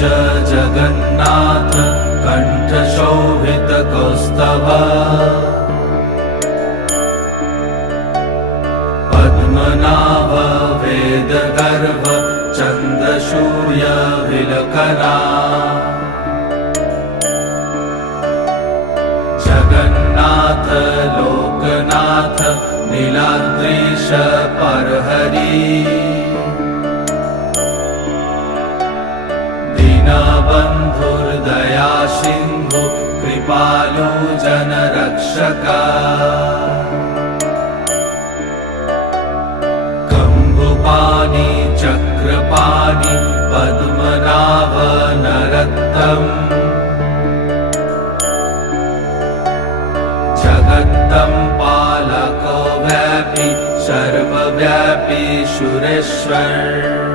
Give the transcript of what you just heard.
जगन्नाथ कण्ठशोभितकौस्तभ पद्मनाभ वेदगर्भ चन्द्रसूर्यविलकरा जगन्नाथ लोकनाथ नीलाद्रीश परहरि दीनबन्धुर्दया सिन्धु कृपालु जनरक्षका कम्बुपाणि चक्रपाणि पद्मनाभ नरोत्तम जगत्तं पालको व्यापी सर्वव्यापी सुरेश्वर